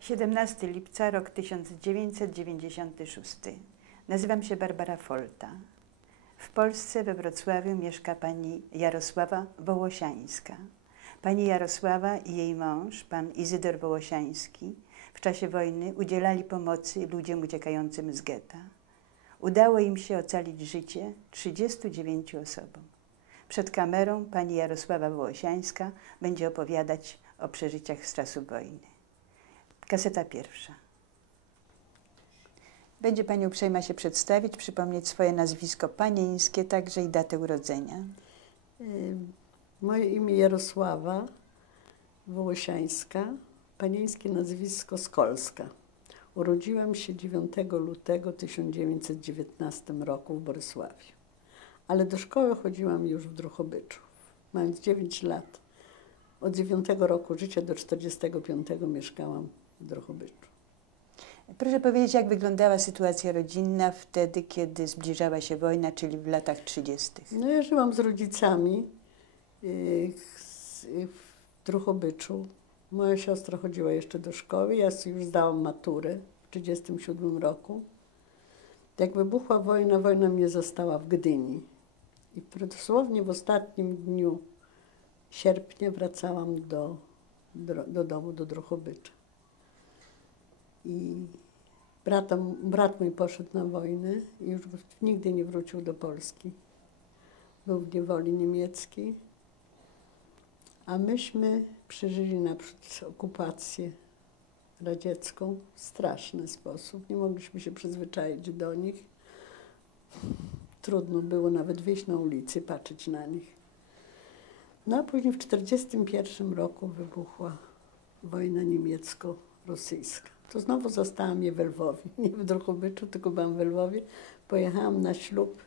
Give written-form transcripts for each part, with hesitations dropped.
17 lipca, rok 1996. Nazywam się Barbara Folta. W Polsce, we Wrocławiu, mieszka pani Jarosława Wołosiańska. Pani Jarosława i jej mąż, pan Izydor Wołosiański, w czasie wojny udzielali pomocy ludziom uciekającym z getta. Udało im się ocalić życie 39 osobom. Przed kamerą pani Jarosława Wołosiańska będzie opowiadać o przeżyciach z czasu wojny. Kaseta pierwsza. Będzie pani uprzejma się przedstawić, przypomnieć swoje nazwisko panieńskie, także i datę urodzenia. Moje imię Jarosława Wołosiańska, panieńskie nazwisko Skolska. Urodziłam się 9 lutego 1919 roku w Borysławiu, ale do szkoły chodziłam już w Drohobyczu, mając 9 lat. Od 9 roku życia do 45 mieszkałam w Drohobyczu. Proszę powiedzieć, jak wyglądała sytuacja rodzinna wtedy, kiedy zbliżała się wojna, czyli w latach 30. No ja żyłam z rodzicami w Drohobyczu. Moja siostra chodziła jeszcze do szkoły, ja już zdałam maturę w 1937 roku. Jak wybuchła wojna, wojna mnie zastała w Gdyni. I dosłownie w ostatnim dniu sierpnia wracałam do domu, do Drohobycza. I brat mój poszedł na wojnę i już nigdy nie wrócił do Polski. Był w niewoli niemieckiej, a myśmy przeżyli naprzód okupację radziecką w straszny sposób. Nie mogliśmy się przyzwyczaić do nich. Trudno było nawet wyjść na ulicę i patrzeć na nich. No a później w 1941 roku wybuchła wojna niemiecko-rosyjska. To znowu zastałam je w Lwowie, nie w Drohobyczu, tylko byłam w Lwowie. Pojechałam na ślub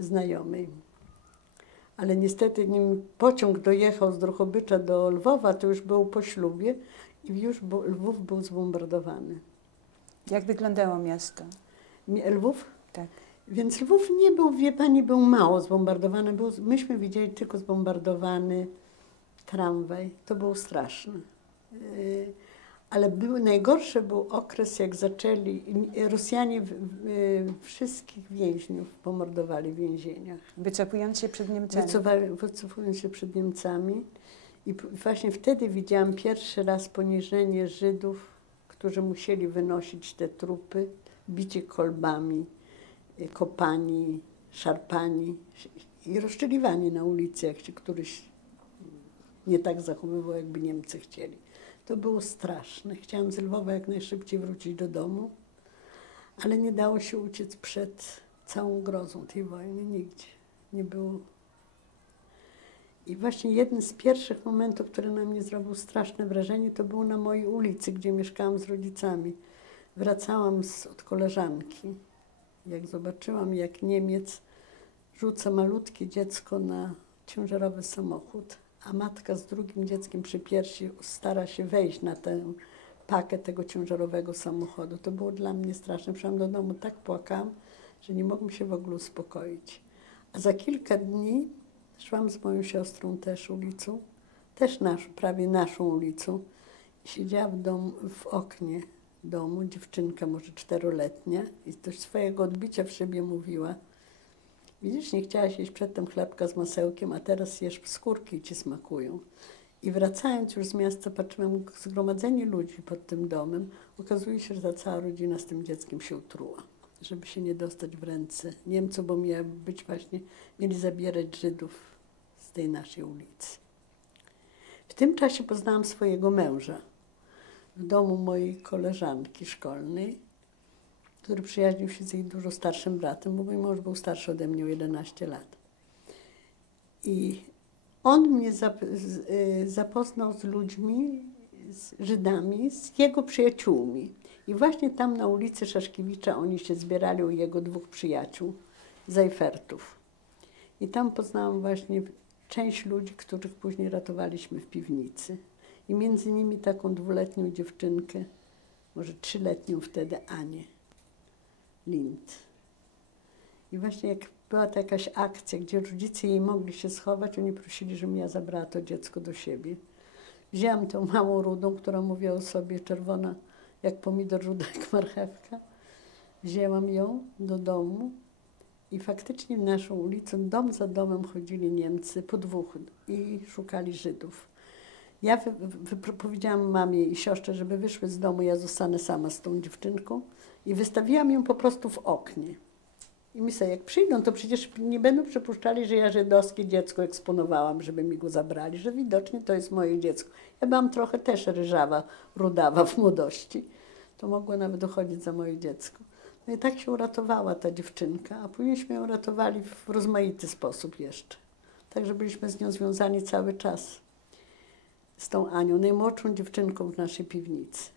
znajomej. Ale niestety, nim pociąg dojechał z Drohobycza do Lwowa, to już był po ślubie i już Lwów był zbombardowany. Jak wyglądało miasto? Lwów? Tak. Więc Lwów nie był, wie pani, był mało zbombardowany. Myśmy widzieli tylko zbombardowany tramwaj. To było straszne. Ale najgorszy był okres, jak zaczęli, Rosjanie wszystkich więźniów pomordowali w więzieniach. Wycofując się przed Niemcami. Wycofując się przed Niemcami. I właśnie wtedy widziałam pierwszy raz poniżenie Żydów, którzy musieli wynosić te trupy, bici kolbami, kopani, szarpani i rozstrzeliwani na ulicy, jak się któryś nie tak zachowywał, jakby Niemcy chcieli. To było straszne. Chciałam z Lwowa jak najszybciej wrócić do domu, ale nie dało się uciec przed całą grozą tej wojny. Nigdzie nie było. I właśnie jeden z pierwszych momentów, który na mnie zrobił straszne wrażenie, to był na mojej ulicy, gdzie mieszkałam z rodzicami. Wracałam od koleżanki. Jak zobaczyłam, jak Niemiec rzuca malutkie dziecko na ciężarowy samochód, a matka z drugim dzieckiem przy piersi stara się wejść na tę pakę tego ciężarowego samochodu. To było dla mnie straszne. Przyszłam do domu, tak płakałam, że nie mogłam się w ogóle uspokoić. A za kilka dni szłam z moją siostrą też ulicą, też prawie naszą ulicą. I siedziała w oknie domu dziewczynka, może 4-letnia, i do swojego odbicia w szybie mówiła: widzisz, nie chciałaś jeść przedtem chlebka z masełkiem, a teraz jesz skórki i ci smakują. I wracając już z miasta, patrzyłam, zgromadzenie ludzi pod tym domem. Okazuje się, że ta cała rodzina z tym dzieckiem się utruła, żeby się nie dostać w ręce Niemców, bo mieli zabierać Żydów z tej naszej ulicy. W tym czasie poznałam swojego męża w domu mojej koleżanki szkolnej, który przyjaźnił się z jej dużo starszym bratem, bo mój mąż był starszy ode mnie o 11 lat. I on mnie zapoznał z ludźmi, z Żydami, z jego przyjaciółmi. I właśnie tam na ulicy Szaszkiewicza oni się zbierali u jego 2 przyjaciół, Zajfertów. I tam poznałam właśnie część ludzi, których później ratowaliśmy w piwnicy. I między nimi taką 2-letnią dziewczynkę, może 3-letnią wtedy Anię Lind. I właśnie jak była to jakaś akcja, gdzie rodzice jej mogli się schować, oni prosili, żebym ja zabrała to dziecko do siebie. Wzięłam tą małą rudą, która mówiła o sobie czerwona jak pomidor, ruda jak marchewka. Wzięłam ją do domu i faktycznie naszą ulicą, dom za domem chodzili Niemcy po dwóch i szukali Żydów. Ja powiedziałam mamie i siostrze, żeby wyszły z domu, ja zostanę sama z tą dziewczynką i wystawiłam ją po prostu w oknie. I myślę, jak przyjdą, to przecież nie będą przypuszczali, że ja żydowskie dziecko eksponowałam, żeby mi go zabrali, że widocznie to jest moje dziecko. Ja byłam trochę też ryżawa, rudawa w młodości. To mogło nawet uchodzić za moje dziecko. No i tak się uratowała ta dziewczynka, a późniejśmy ją ratowali w rozmaity sposób jeszcze. Także byliśmy z nią związani cały czas. Z tą Anią, najmłodszą dziewczynką w naszej piwnicy.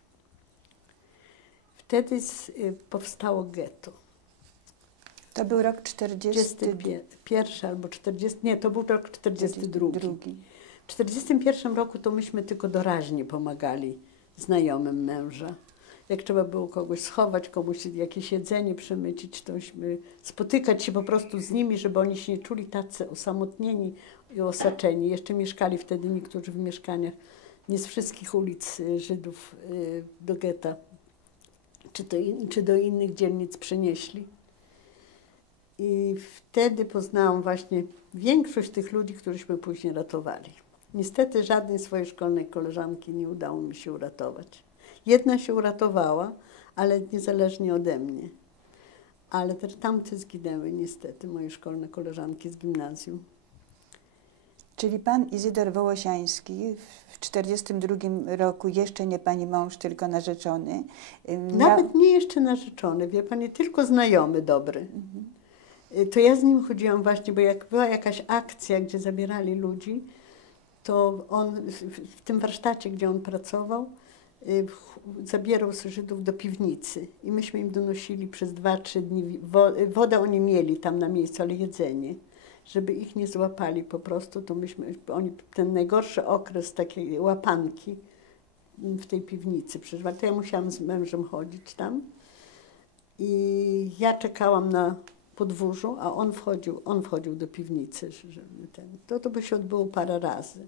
Wtedy powstało getto. To był rok 41 albo 40, nie, to był rok 42. W 41 roku to myśmy tylko doraźnie pomagali znajomym męża. Jak trzeba było kogoś schować, komuś jakieś jedzenie przemycić, tośmy spotykać się po prostu z nimi, żeby oni się nie czuli tacy osamotnieni i osaczeni. Jeszcze mieszkali wtedy niektórzy w mieszkaniach, nie z wszystkich ulic Żydów do getta, czy do innych dzielnic przenieśli. I wtedy poznałam właśnie większość tych ludzi, któryśmy później ratowali. Niestety żadnej swojej szkolnej koleżanki nie udało mi się uratować. Jedna się uratowała, ale niezależnie ode mnie. Ale też tamte zginęły niestety, moje szkolne koleżanki z gimnazjum. Czyli pan Izydor Wołosiański w 1942 roku, jeszcze nie pani mąż, tylko narzeczony. Nawet nie jeszcze narzeczony, wie pani, tylko znajomy dobry. To ja z nim chodziłam właśnie, bo jak była jakaś akcja, gdzie zabierali ludzi, to on w tym warsztacie, gdzie on pracował, zabierał Żydów do piwnicy i myśmy im donosili przez 2-3 dni, wodę oni mieli tam na miejscu, ale jedzenie. Żeby ich nie złapali po prostu, to oni ten najgorszy okres takiej łapanki w tej piwnicy przeżywali. To ja musiałam z mężem chodzić tam i ja czekałam na podwórzu, a on wchodził do piwnicy. To by się odbyło parę razy.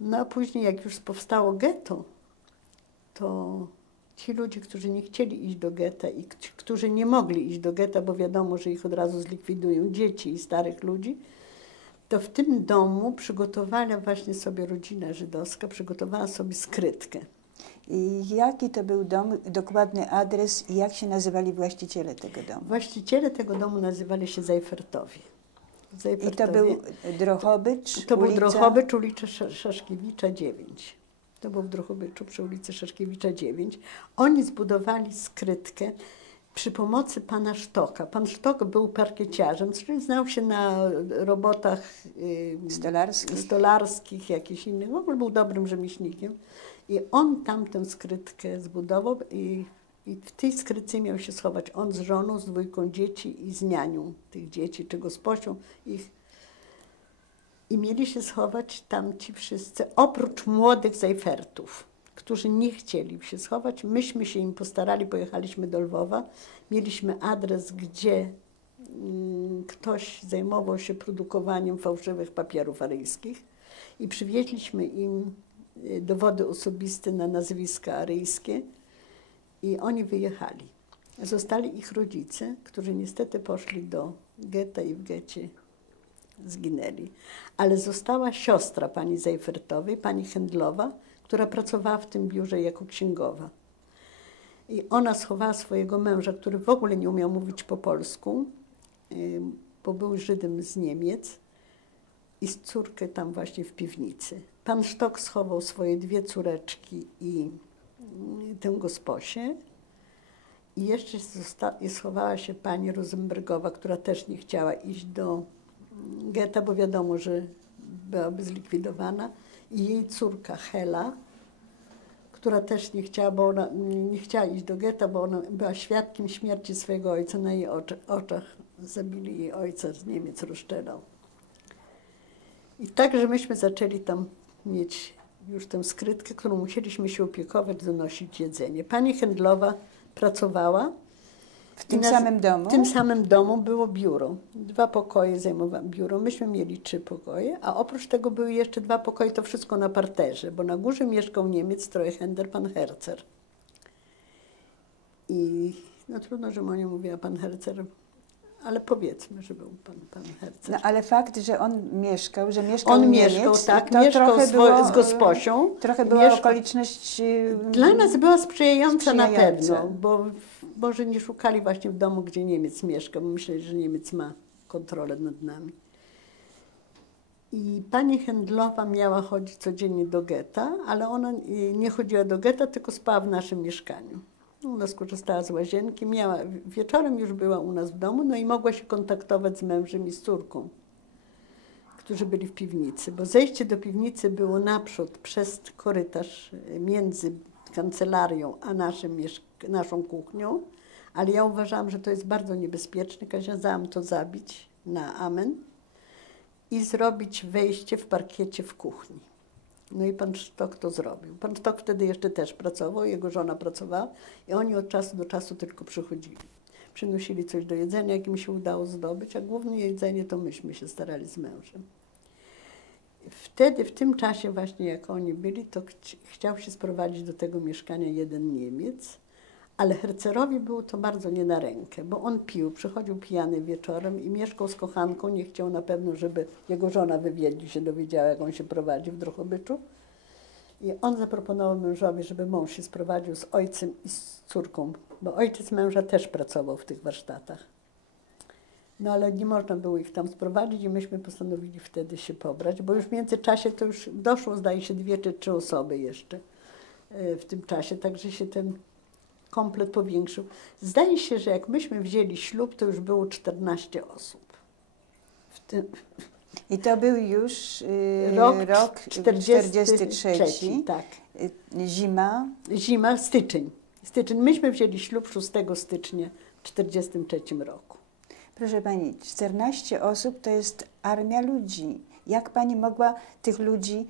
No a później, jak już powstało getto, to ci ludzie, którzy nie chcieli iść do getta i którzy nie mogli iść do getta, bo wiadomo, że ich od razu zlikwidują, dzieci i starych ludzi, to w tym domu przygotowała właśnie sobie rodzina żydowska, przygotowała sobie skrytkę. I jaki to był dom, dokładny adres i jak się nazywali właściciele tego domu? Właściciele tego domu nazywali się Zajfertowie. I to był Drohobycz? To był Drohobycz, ulica Szaszkiewicza 9. To był w Drohobyczu przy ulicy Szaszkiewicza 9. Oni zbudowali skrytkę przy pomocy pana Sztoka. Pan Sztok był parkieciarzem, czyli znał się na robotach stolarskich, jakichś innych. W ogóle był dobrym rzemieślnikiem. I on tam tę skrytkę zbudował i w tej skrytce miał się schować on z żoną, z 2 dzieci i z nianią tych dzieci, czy gosposią ich. I mieli się schować tam ci wszyscy, oprócz młodych Zajfertów, którzy nie chcieli się schować. Myśmy się im postarali, pojechaliśmy do Lwowa, mieliśmy adres, gdzie ktoś zajmował się produkowaniem fałszywych papierów aryjskich i przywieźliśmy im dowody osobiste na nazwiska aryjskie i oni wyjechali. Zostali ich rodzice, którzy niestety poszli do getta i w getcie zginęli. Ale została siostra pani Zajfertowej, pani Händlowa, która pracowała w tym biurze jako księgowa. I ona schowała swojego męża, który w ogóle nie umiał mówić po polsku, bo był Żydem z Niemiec, i córkę tam właśnie w piwnicy. Pan Sztok schował swoje 2 córeczki i tę gosposię. I jeszcze schowała się pani Rosenbergowa, która też nie chciała iść do getta, bo wiadomo, że byłaby zlikwidowana. I jej córka Hela, która też nie chciała, bo ona nie chciała iść do getta, bo ona była świadkiem śmierci swojego ojca. Na jej oczach zabili jej ojca, z Niemiec rozstrzelał. I tak, że myśmy zaczęli tam mieć już tę skrytkę, którą musieliśmy się opiekować, donosić jedzenie. Pani Händlowa pracowała W tym samym domu? W tym samym domu było biuro. 2 pokoje zajmowało biuro. Myśmy mieli 3 pokoje, a oprócz tego były jeszcze 2 pokoje, to wszystko na parterze, bo na górze mieszkał Niemiec, trojhänder, pan Herzer. I no trudno, że o nim mówiła pan Herzer, ale powiedzmy, że był pan Herzer. No ale fakt, że on mieszkał, Niemiec, tak, to mieszkał trochę było, z gosposią. Trochę była okoliczność... Dla nas była sprzyjająca na sprzyjająca. pewno, bo może nie szukali właśnie w domu, gdzie Niemiec mieszka, bo myśleli, że Niemiec ma kontrolę nad nami. I pani Händlowa miała chodzić codziennie do getta, ale ona nie chodziła do getta, tylko spała w naszym mieszkaniu. U nas korzystała z łazienki, wieczorem już była u nas w domu, no i mogła się kontaktować z mężem i z córką, którzy byli w piwnicy, bo zejście do piwnicy było naprzód przez korytarz między kancelarią a naszą kuchnią, ale ja uważałam, że to jest bardzo niebezpieczne, kazałam to zabić na amen i zrobić wejście w parkiecie w kuchni. No i pan Sztok to zrobił. Pan Sztok wtedy jeszcze też pracował, jego żona pracowała i oni od czasu do czasu tylko przychodzili. Przynosili coś do jedzenia, jak im się udało zdobyć, a główne jedzenie to myśmy się starali z mężem. Wtedy, w tym czasie właśnie jak oni byli, to chciał się sprowadzić do tego mieszkania jeden Niemiec, ale Herzerowi było to bardzo nie na rękę, bo on pił, przychodził pijany wieczorem i mieszkał z kochanką, nie chciał na pewno, żeby jego żona we Wiedniu się dowiedziała, jak on się prowadzi w Drohobyczu. I on zaproponował mężowi, żeby mąż się sprowadził z ojcem i z córką, bo ojciec męża też pracował w tych warsztatach. No ale nie można było ich tam sprowadzić i myśmy postanowili wtedy się pobrać, bo już w międzyczasie to już doszło, zdaje się, 2 czy 3 osoby jeszcze w tym czasie, także się ten komplet powiększył. Zdaje się, że jak myśmy wzięli ślub, to już było 14 osób. I to był już rok 43, tak. Zima? Zima, styczeń. Myśmy wzięli ślub 6 stycznia w 1943 roku. Proszę pani, 14 osób to jest armia ludzi. Jak pani mogła tych ludzi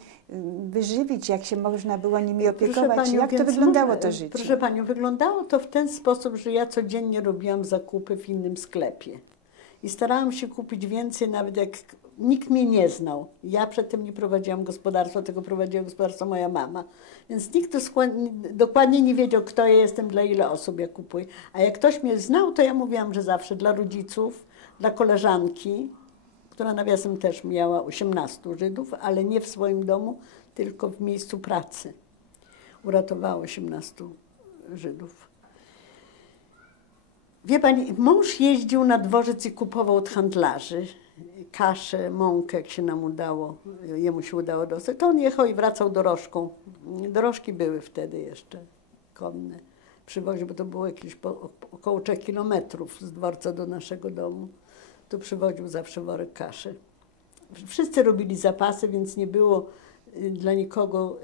wyżywić? Jak się można było nimi opiekować? Panią, jak to wyglądało to życie? Proszę panią, wyglądało to w ten sposób, że ja codziennie robiłam zakupy w innym sklepie. I starałam się kupić więcej, nawet jak nikt mnie nie znał. Ja przedtem nie prowadziłam gospodarstwa, tylko prowadziła gospodarstwo moja mama. Więc nikt dokładnie nie wiedział, kto ja jestem, dla ile osób ja kupuję. A jak ktoś mnie znał, to ja mówiłam, że zawsze dla rodziców, dla koleżanki, która nawiasem też miała 18 Żydów, ale nie w swoim domu, tylko w miejscu pracy. Uratowała 18 Żydów. Wie pani, mąż jeździł na dworzec i kupował od handlarzy kaszę, mąkę, jak się nam udało, jemu się udało dostać. To on jechał i wracał dorożką. Dorożki były wtedy jeszcze konne. Przywoził, bo to było jakieś około 3 kilometrów z dworca do naszego domu. To przywoził zawsze worek kaszy. Wszyscy robili zapasy, więc nie było dla nikogo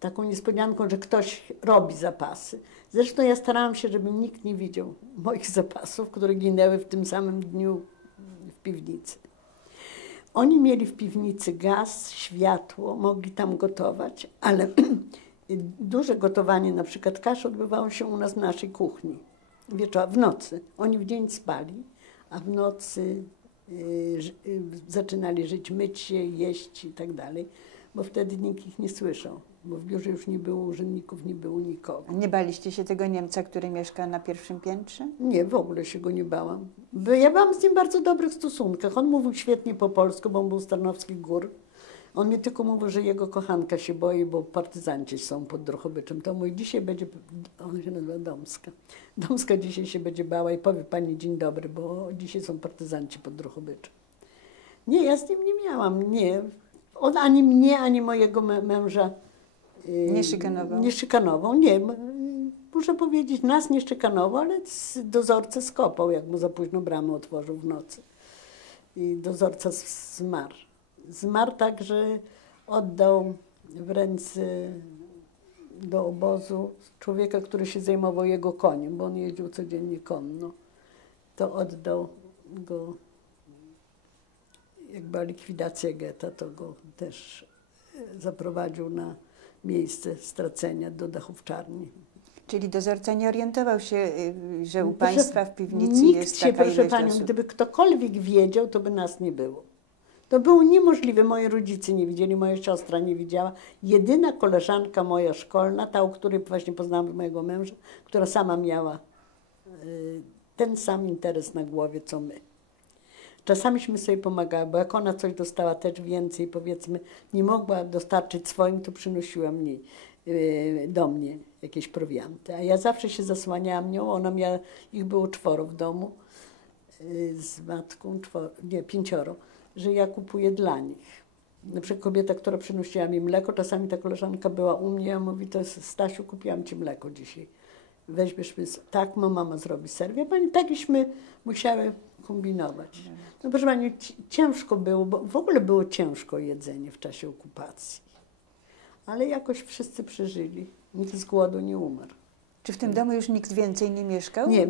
taką niespodzianką, że ktoś robi zapasy. Zresztą ja starałam się, żeby nikt nie widział moich zapasów, które ginęły w tym samym dniu w piwnicy. Oni mieli w piwnicy gaz, światło, mogli tam gotować, ale duże gotowanie, na przykład kaszy, odbywało się u nas w naszej kuchni w nocy. Oni w dzień spali, a w nocy zaczynali żyć, myć się, jeść i tak dalej, bo wtedy nikt ich nie słyszał, bo w biurze już nie było urzędników, nie było nikogo. Nie baliście się tego Niemca, który mieszka na pierwszym piętrze? Nie, w ogóle się go nie bałam. Bo ja byłam z nim w bardzo dobrych stosunkach. On mówił świetnie po polsku, bo on był z Tarnowskich Gór. On mi tylko mówił, że jego kochanka się boi, bo partyzanci są pod Drohobyczem. To mój dzisiaj będzie, on się nazywa Domska. Domska dzisiaj się będzie bała i powie pani dzień dobry, bo dzisiaj są partyzanci pod Drohobyczem. Nie, ja z nim nie miałam, nie. On ani mnie, ani mojego męża nie szykanował? Nie szykanował, nie. Muszę powiedzieć, nas nie szykanował, ale dozorcę skopał, jak mu za późno bramę otworzył w nocy. I dozorca zmarł. Zmarł tak, że oddał w ręce do obozu człowieka, który się zajmował jego koniem, bo on jeździł codziennie konno. To oddał go, jak była likwidacja getta, to go też zaprowadził na miejsce stracenia do Dachówczarni. Czyli dozorca nie orientował się, że u Proszę, Państwa w piwnicy nikt jest się, taka proszę ilość Panią, osób? gdyby ktokolwiek wiedział, to by nas nie było. To było niemożliwe. Moi rodzice nie widzieli, moja siostra nie widziała. Jedyna koleżanka moja szkolna, ta, o której właśnie poznałam mojego męża, która sama miała ten sam interes na głowie, co my. Czasamiśmy sobie pomagały, bo jak ona coś dostała też więcej, powiedzmy, nie mogła dostarczyć swoim, to przynosiła mniej do mnie jakieś prowianty. A ja zawsze się zasłaniałam nią, ona miała, ich było 4 w domu, z matką, 5, że ja kupuję dla nich. Na przykład kobieta, która przynosiła mi mleko, czasami ta koleżanka była u mnie, a mówi, to jest, Stasiu, kupiłam ci mleko dzisiaj. Weźmiesz mi, tak, mama zrobi serwę. Pani, takiśmy musiały kombinować. No proszę Pani, ciężko było, bo w ogóle było ciężko jedzenie w czasie okupacji. Ale jakoś wszyscy przeżyli. Nikt z głodu nie umarł. Czy w tym domu już nikt więcej nie mieszkał? Nie,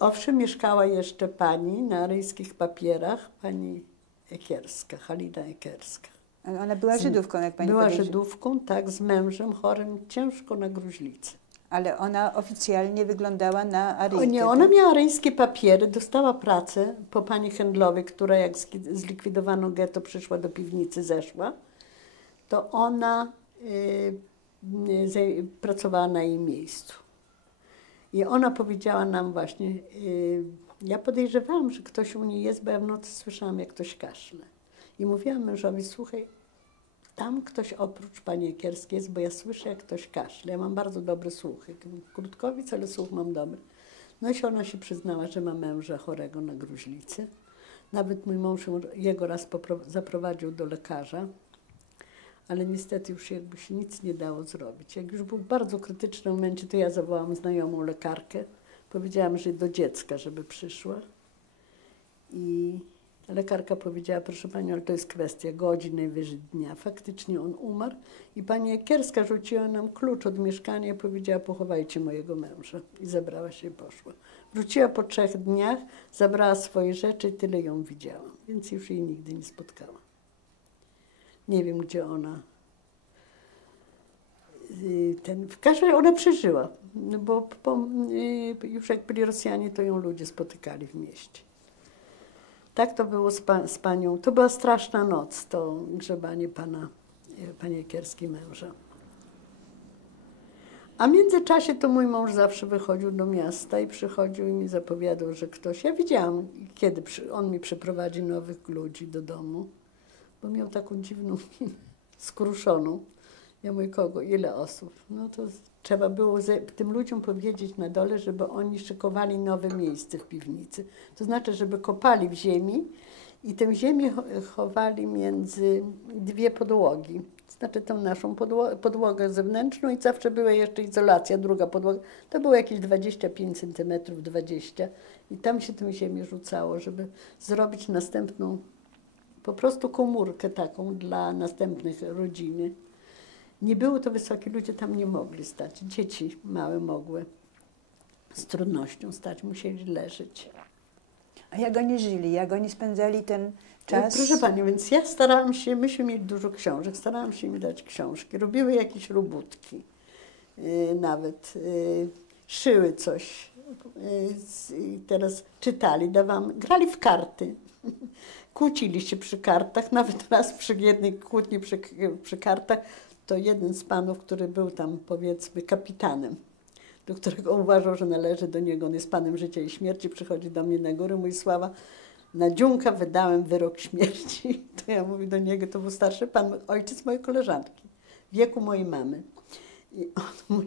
owszem, mieszkała jeszcze pani na Ryjskich Papierach, pani Ekierska, Halina Ekierska. Ona była Żydówką, jak Pani Była powiedziała. Żydówką, tak, z mężem chorym ciężko na gruźlicę. Ale ona oficjalnie wyglądała na Aryjkę. Nie, ona miała aryjskie papiery, dostała pracę po pani handlowej, która jak zlikwidowano getto, przyszła do piwnicy, zeszła, to ona pracowała na jej miejscu. I ona powiedziała nam właśnie, ja podejrzewałam, że ktoś u niej jest, bo ja w nocy słyszałam, jak ktoś kaszle. I mówiłam mężowi, słuchaj, tam ktoś oprócz pani Ekierskiej jest, bo ja słyszę, jak ktoś kaszle. Ja mam bardzo dobry słuch. Krótkowic, ale słuch mam dobry. No i ona się przyznała, że ma męża chorego na gruźlicę. Nawet mój mąż jego raz zaprowadził do lekarza, ale niestety już jakby się nic nie dało zrobić. Jak już był w bardzo krytycznym momencie, to ja zawołałam znajomą lekarkę. Powiedziałam, że do dziecka, żeby przyszła. I lekarka powiedziała, proszę Pani, ale to jest kwestia godzin, najwyżej dnia. Faktycznie on umarł i pani Ekierska rzuciła nam klucz od mieszkania i powiedziała, pochowajcie mojego męża. I zabrała się i poszła. Wróciła po 3 dniach, zabrała swoje rzeczy i tyle ją widziałam. Więc już jej nigdy nie spotkałam. Nie wiem, gdzie ona. W każdym razie ona przeżyła, bo już jak byli Rosjanie, to ją ludzie spotykali w mieście. Tak to było z panią. To była straszna noc, to grzebanie pani Ekierskiej męża. A w międzyczasie to mój mąż zawsze wychodził do miasta i przychodził i mi zapowiadał, że ktoś... Ja widziałam, kiedy on mi przyprowadzi nowych ludzi do domu, bo miał taką dziwną minę, skruszoną. Ja mówię, kogo? Ile osób? No to trzeba było tym ludziom powiedzieć na dole, żeby oni szykowali nowe miejsce w piwnicy. To znaczy, żeby kopali w ziemi i tę ziemię chowali między 2 podłogi. Znaczy tą naszą podłogę zewnętrzną i zawsze była jeszcze izolacja, druga podłoga. To było jakieś 25 cm, 20 i tam się tę ziemię rzucało, żeby zrobić następną, po prostu komórkę taką dla następnych rodziny. Nie było to wysokie, ludzie tam nie mogli stać. Dzieci małe mogły z trudnością stać, musieli leżeć. A jak oni żyli? Jak oni spędzali ten czas? Proszę Pani, więc ja starałam się, myśmy mieli dużo książek, starałam się im dać książki. Robiły jakieś robótki, nawet szyły coś. I teraz czytali, grali w karty. Kłócili się przy kartach, nawet raz przy jednej kłótni przy kartach, to jeden z panów, który był tam, powiedzmy, kapitanem, do którego uważał, że należy do niego, on jest panem życia i śmierci, przychodzi do mnie na górę, mówi, Sława, na Dziunka wydałem wyrok śmierci. To ja mówię do niego, to był starszy pan, ojciec mojej koleżanki, wieku mojej mamy. I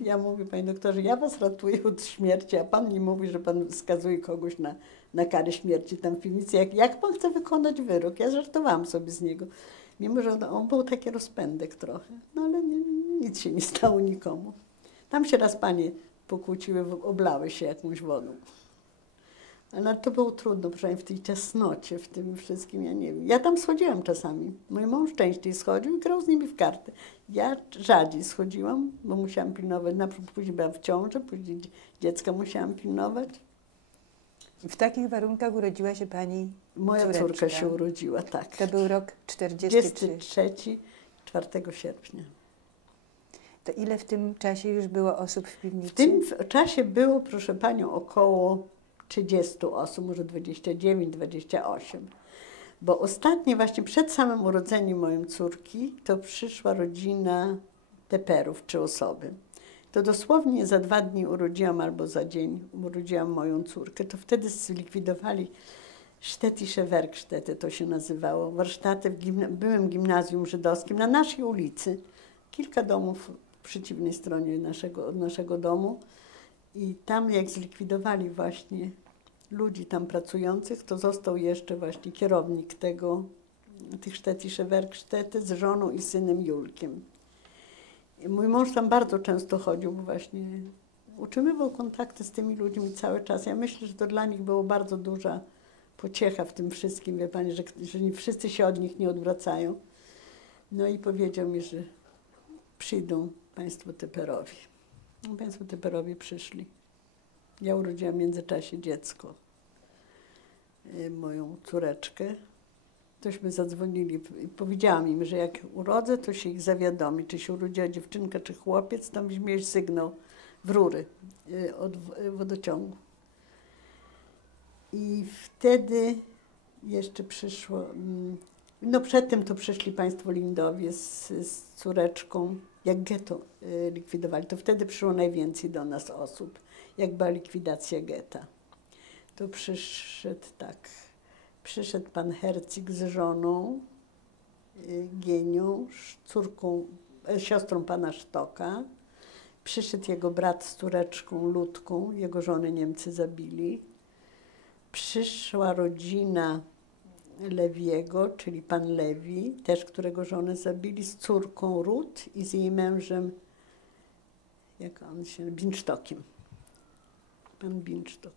ja mówię, panie doktorze, ja was ratuję od śmierci, a pan mi mówi, że pan skazuje kogoś na karę śmierci tam w piwnicy. Jak pan chce wykonać wyrok? Ja żartowałam sobie z niego. Mimo, że on był taki rozpędek trochę, no ale nic się nie stało nikomu. Tam się raz panie pokłóciły, oblały się jakąś wodą. Ale to było trudno, przynajmniej w tej ciasnocie, w tym wszystkim, ja nie wiem. Ja tam schodziłam czasami. Mój mąż częściej schodził i grał z nimi w karty. Ja rzadziej schodziłam, bo musiałam pilnować, na przykład później byłam w ciąży, później dziecka musiałam pilnować. W takich warunkach urodziła się pani Moja córeczka. córka się urodziła, tak. To był rok 43. 23, 4 sierpnia. To ile w tym czasie już było osób w piwnicy? W tym czasie było, proszę panią, około 30 osób, może 29, 28. Bo ostatnio, właśnie przed samym urodzeniem mojej córki, to przyszła rodzina Teperów, 3 osoby. To dosłownie za 2 dni urodziłam, albo za dzień urodziłam moją córkę. To wtedy zlikwidowali Städtische Werkstätte, to się nazywało, warsztaty w byłym gimnazjum żydowskim na naszej ulicy. Kilka domów w przeciwnej stronie od naszego domu. I tam jak zlikwidowali właśnie ludzi tam pracujących, to został jeszcze właśnie kierownik tych Städtische Werkstätte z żoną i synem Julkiem. I mój mąż tam bardzo często chodził, bo właśnie utrzymywał kontakty z tymi ludźmi cały czas. Ja myślę, że to dla nich było bardzo duża pociecha w tym wszystkim, wie pani, że wszyscy się od nich nie odwracają. No i powiedział mi, że przyjdą państwo Teperowi. No, państwo Teperowi przyszli. Ja urodziłam w międzyczasie dziecko, moją córeczkę. Tośmy zadzwonili i powiedziałam im, że jak urodzę, to się ich zawiadomi, czy się urodziła dziewczynka, czy chłopiec, tam byśmy mieli sygnał w rury od wodociągu. I wtedy jeszcze przyszło, no przedtem to przyszli państwo Lindowie z córeczką, jak getto likwidowali, to wtedy przyszło najwięcej do nas osób, jak była likwidacja getta. To przyszedł pan Hercik z żoną, Gienią, siostrą pana Sztoka, przyszedł jego brat z córeczką Ludką, jego żonę Niemcy zabili. Przyszła rodzina Lewiego, czyli pan Lewi, też którego żonę zabili, z córką Ruth i z jej mężem, jak on się, Bińsztokiem. Pan Bińsztok.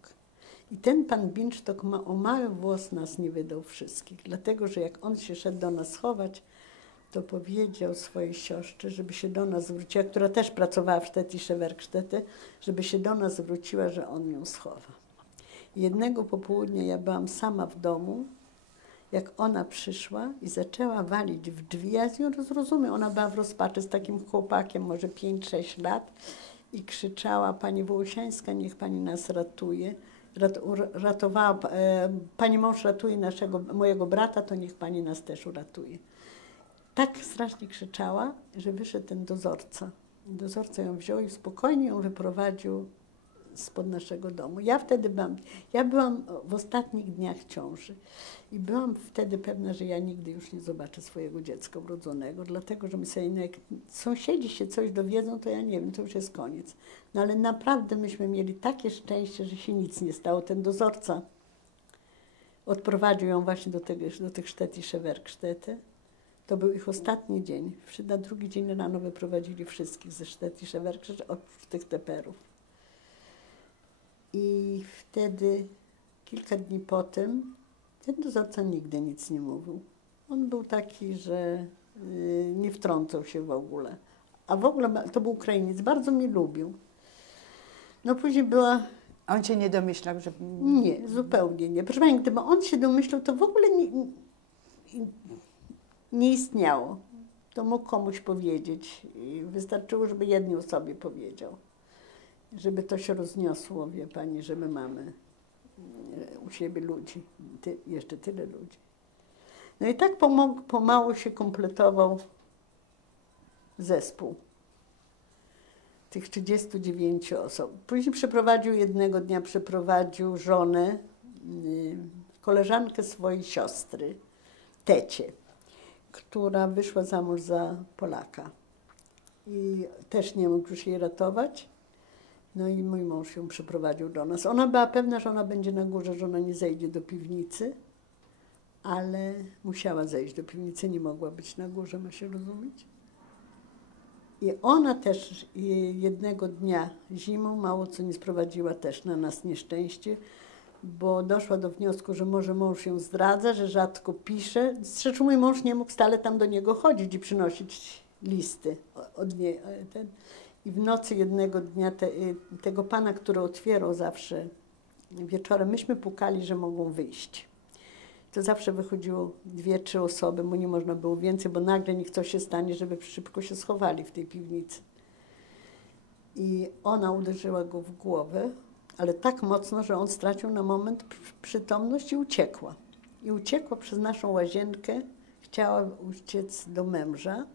I ten pan Bińsztok o mały włos nas nie wydał wszystkich, dlatego że jak on się szedł do nas schować, to powiedział swojej siostrze, żeby się do nas zwróciła, która też pracowała w Städtische Werkstätte, żeby się do nas zwróciła, że on ją schowa. Jednego popołudnia ja byłam sama w domu, jak ona przyszła i zaczęła walić w drzwi. Ja ją zrozumiem, ona była w rozpaczy z takim chłopakiem, może 5-6 lat i krzyczała: pani Wołosiańska, niech pani nas ratuje. Ratowała, pani mąż ratuje mojego brata, to niech pani nas też uratuje. Tak strasznie krzyczała, że wyszedł ten dozorca. Dozorca ją wziął i spokojnie ją wyprowadził spod naszego domu. Ja byłam w ostatnich dniach ciąży i byłam wtedy pewna, że ja nigdy już nie zobaczę swojego dziecka urodzonego, dlatego, że my sobie, jak sąsiedzi się coś dowiedzą, to ja nie wiem, to już jest koniec. No ale naprawdę myśmy mieli takie szczęście, że się nic nie stało. Ten dozorca odprowadził ją właśnie do tych Städtische Werkstätte. To był ich ostatni dzień. Na drugi dzień rano wyprowadzili wszystkich ze Städtische Werkstätte, oprócz tych Teperów. I wtedy, kilka dni potem, ten dozorca nigdy nic nie mówił. On był taki, że nie wtrącał się w ogóle. A w ogóle to był Ukrainiec, bardzo mnie lubił. No później była... On się nie domyślał, że... Nie, zupełnie nie. Proszę pani, gdyby on się domyślał, to w ogóle nie istniało. To mógł komuś powiedzieć. I wystarczyło, żeby jednej osobie powiedział. Żeby to się rozniosło, wie pani, że my mamy u siebie ludzi, jeszcze tyle ludzi. No i tak pomału się kompletował zespół tych 39 osób. Później jednego dnia przeprowadził żonę, koleżankę swojej siostry, Tecie, która wyszła za mąż za Polaka. I też nie mógł już jej ratować. No i mój mąż ją przyprowadził do nas. Ona była pewna, że ona będzie na górze, że ona nie zejdzie do piwnicy, ale musiała zejść do piwnicy, nie mogła być na górze, ma się rozumieć. I ona też jednego dnia zimą mało co nie sprowadziła też na nas nieszczęście, bo doszła do wniosku, że może mąż ją zdradza, że rzadko pisze. Zresztą mój mąż nie mógł stale tam do niego chodzić i przynosić listy od niej. I w nocy jednego dnia tego pana, który otwierał zawsze wieczorem, myśmy pukali, że mogą wyjść. To zawsze wychodziło 2-3 osoby, bo nie można było więcej, bo nagle niech coś się stanie, żeby szybko się schowali w tej piwnicy. i ona uderzyła go w głowę, ale tak mocno, że on stracił na moment przytomność i uciekła. I uciekła przez naszą łazienkę, chciała uciec do męża,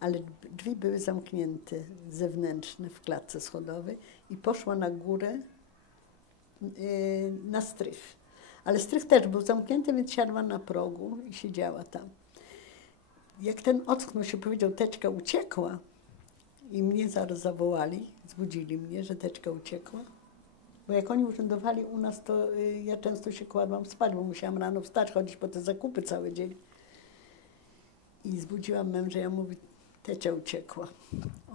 ale drzwi były zamknięte, zewnętrzne, w klatce schodowej i poszła na górę na strych. Ale strych też był zamknięty, więc siadła na progu i siedziała tam. Jak ten ocknął się, powiedział, Teczka uciekła i mnie zaraz zawołali, zbudzili mnie, że Teczka uciekła. Bo jak oni urzędowali u nas, to ja często się kładłam spać, bo musiałam rano wstać, chodzić po te zakupy cały dzień. I zbudziłam męża, ja mówię, Tecia uciekła.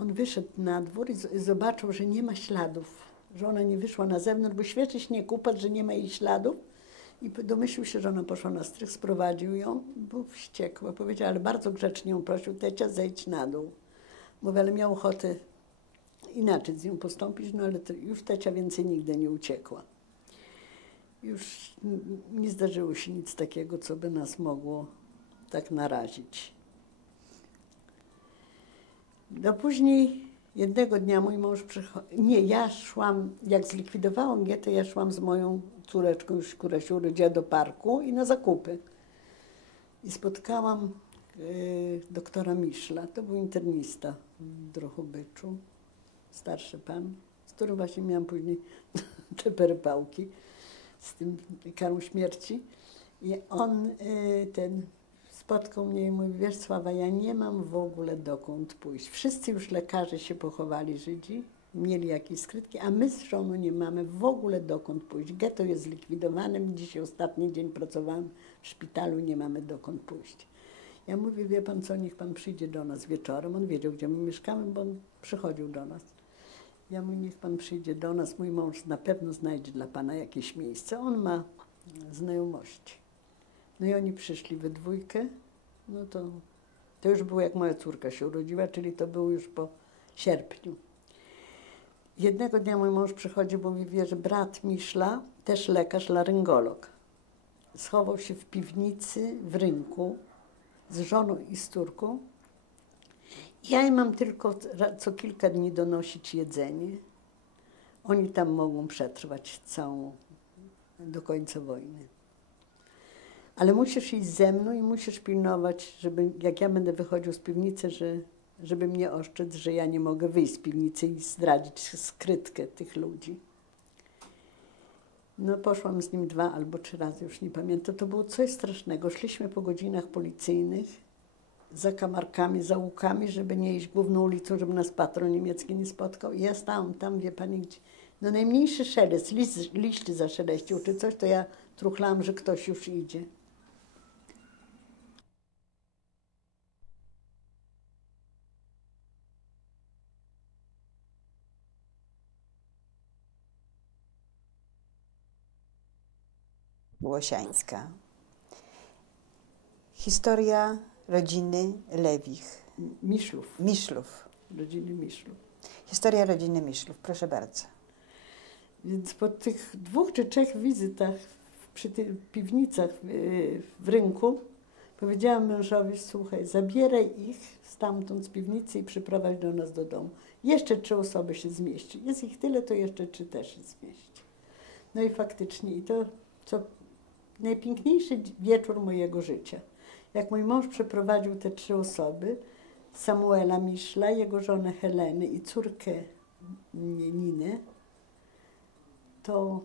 On wyszedł na dwór i zobaczył, że nie ma śladów, że ona nie wyszła na zewnątrz, bo świeży śnieg upadł, że nie ma jej śladów. I domyślił się, że ona poszła na strych, sprowadził ją, był wściekły. Powiedział, ale bardzo grzecznie ją prosił, Tecia, zejdź na dół. Mówię, ale miał ochotę inaczej z nią postąpić, no ale już Tecia więcej nigdy nie uciekła. Już nie zdarzyło się nic takiego, co by nas mogło tak narazić. No później jednego dnia mój mąż przychodził, nie, ja szłam, jak zlikwidowałam getę, ja szłam z moją córeczką, już, która się urodziła, do parku i na zakupy. I spotkałam doktora Miszla, to był internista w Drohobyczu, starszy pan, z którym właśnie miałam później te perypałki, z tym karą śmierci. I on spotkał mnie i mówi, wiesz Sława, ja nie mam w ogóle dokąd pójść. Wszyscy już lekarze się pochowali, Żydzi, mieli jakieś skrytki, a my z żoną nie mamy w ogóle dokąd pójść. Getto jest zlikwidowane, dzisiaj ostatni dzień pracowałam w szpitalu, nie mamy dokąd pójść. Ja mówię, wie pan co, niech pan przyjdzie do nas wieczorem. On wiedział, gdzie my mieszkamy, bo on przychodził do nas. Ja mówię, niech pan przyjdzie do nas, mój mąż na pewno znajdzie dla pana jakieś miejsce. On ma znajomości. No i oni przyszli we dwójkę, no to już było jak moja córka się urodziła, czyli to było już po sierpniu. Jednego dnia mój mąż przychodzi, bo mówi, wie, że brat Miszla, też lekarz, laryngolog, schował się w piwnicy w rynku z żoną i z córką. Ja im mam tylko co kilka dni donosić jedzenie. Oni tam mogą przetrwać do końca wojny. Ale musisz iść ze mną i musisz pilnować, żeby jak ja będę wychodził z piwnicy, żeby mnie ostrzec, że ja nie mogę wyjść z piwnicy i zdradzić skrytkę tych ludzi. No poszłam z nim 2 albo 3 razy, już nie pamiętam. To było coś strasznego. Szliśmy po godzinach policyjnych, za kamarkami, za łukami, żeby nie iść główną ulicą, żeby nas patron niemiecki nie spotkał. I ja stałam tam, wie pani, gdzie no najmniejszy szelest, liście zaszeleścił czy coś, to ja truchlałam, że ktoś już idzie. Łosiańska. Historia rodziny Lewich. Miszlów. Rodziny Miszlów. Historia rodziny Miszlów, proszę bardzo. Więc po tych 2 czy 3 wizytach przy tych piwnicach w rynku powiedziałam mężowi, słuchaj, zabieraj ich stamtąd z piwnicy i przyprowadź do nas do domu. Jeszcze 3 osoby się zmieści. Jest ich tyle, to jeszcze 3 też się zmieści. No i faktycznie, i to co najpiękniejszy wieczór mojego życia. Jak mój mąż przeprowadził te 3 osoby, Samuela Miszla, jego żonę Heleny i córkę Ninę, to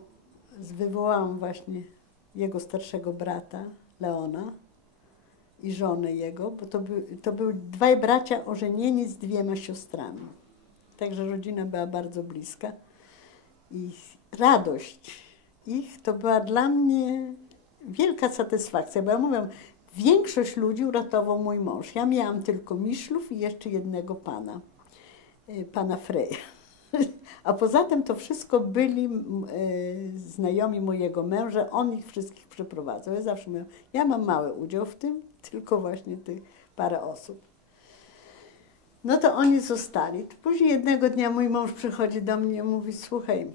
wywołałam właśnie jego starszego brata, Leona, i żonę jego, bo to były 2 bracia ożenieni z 2 siostrami. Także rodzina była bardzo bliska. I radość ich to była dla mnie wielka satysfakcja, bo ja mówię, większość ludzi uratował mój mąż. Ja miałam tylko Miszlów i jeszcze jednego pana Freja. A poza tym to wszystko byli znajomi mojego męża, on ich wszystkich przeprowadzał. Ja zawsze mówię, ja mam mały udział w tym, tylko właśnie tych parę osób. No to oni zostali. Później jednego dnia mój mąż przychodzi do mnie i mówi, słuchaj,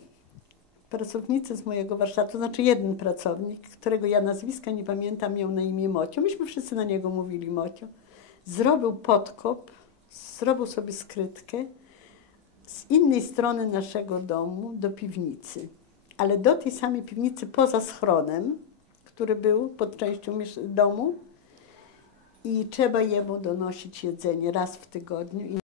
pracownicy z mojego warsztatu, to znaczy jeden pracownik, którego ja nazwiska nie pamiętam, miał na imię Mocio, myśmy wszyscy na niego mówili Mocio, zrobił podkop, zrobił sobie skrytkę, z innej strony naszego domu do piwnicy. Ale do tej samej piwnicy poza schronem, który był pod częścią domu, i trzeba jemu donosić jedzenie raz w tygodniu.